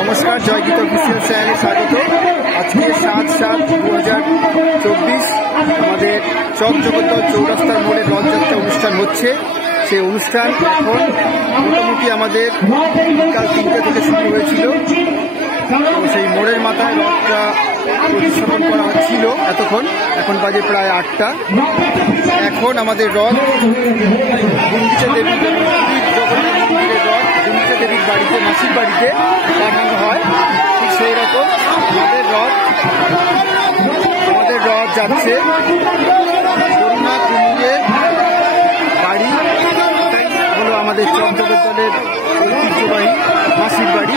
নমস্কার, জয়গীত অফিসিয়াল চ্যানেলে স্বাগত। আজকে 7/7/2024 আমাদের চক জগদ্দল চৌরাস্তার মোড়ে রথযাত্রা অনুষ্ঠান হচ্ছে। সেই অনুষ্ঠান এখন মোটামুটি আমাদের বিকাল 3টে থেকে শুরু হয়েছিল। সেই মোড়ের মাথায় রথটা প্রতিস্থাপন করা হচ্ছিল এতক্ষণ, এখন বাজে প্রায় 8টা। এখন আমাদের রথ গুন্ডিচা দেবীর জগন্নাথ মন্দিরের রথ গুন্ডিচা দেবীর বাড়িতে, মাসির বাড়িতে লাগানো হয়। ঠিক সেই রকম আমাদের রথ যাচ্ছে করুণা কুমিরের বাড়ি। হলো আমাদের চক জগদ্দলের ঐতিহ্যবাহী মাসির বাড়ি।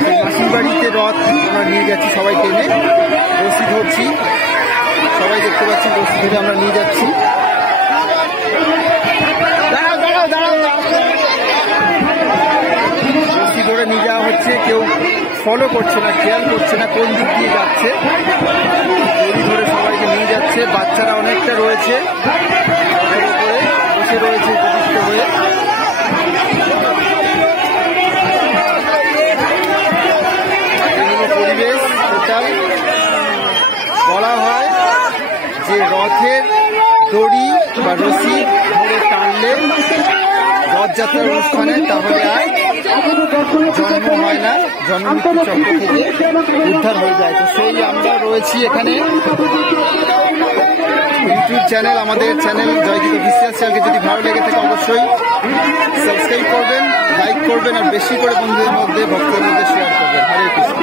সেই মাসির বাড়িতে রথ আমরা নিয়ে যাচ্ছি, সবাই টেনে রশি ধরছি, সবাই দেখতে পাচ্ছি রশি ধরে আমরা নিয়ে যাচ্ছি। রশি ধরে নিয়ে যাওয়া হচ্ছে, কেউ ফলো করছে না, খেয়াল করছে না কোন দিক দিয়ে যাচ্ছে। দড়ি ধরে সবাইকে নিয়ে যাচ্ছে। বাচ্চারা অনেকটা রয়েছে, রথের উপরে বসে রয়েছে উপবিষ্ট হয়ে। পরিবেশ টোটাল বলা হয় যে রথের দড়ি বা রশি ধরে টানলে রথযাত্রার অনুষ্ঠানে তাহলে আর জন্ম হয় না, জন্মমৃত্যু চক্র থেকে উদ্ধার হয়ে যায়। তো সেই আমরা রয়েছি এখানে। ইউটিউব চ্যানেল, আমাদের চ্যানেল জয়গীত অফিসিয়াল চ্যানেলকে যদি ভালো লেগে থাকে অবশ্যই সাবস্ক্রাইব করবেন, লাইক করবেন, আর বেশি করে বন্ধুদের মধ্যে, ভক্তদের মধ্যে শেয়ার করবেন। হরে কৃষ্ণ।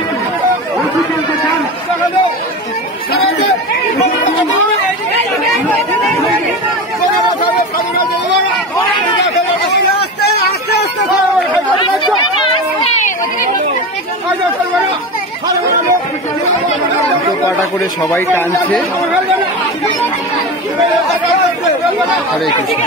পাটা করে সবাই টানছে। হরে কৃষ্ণ।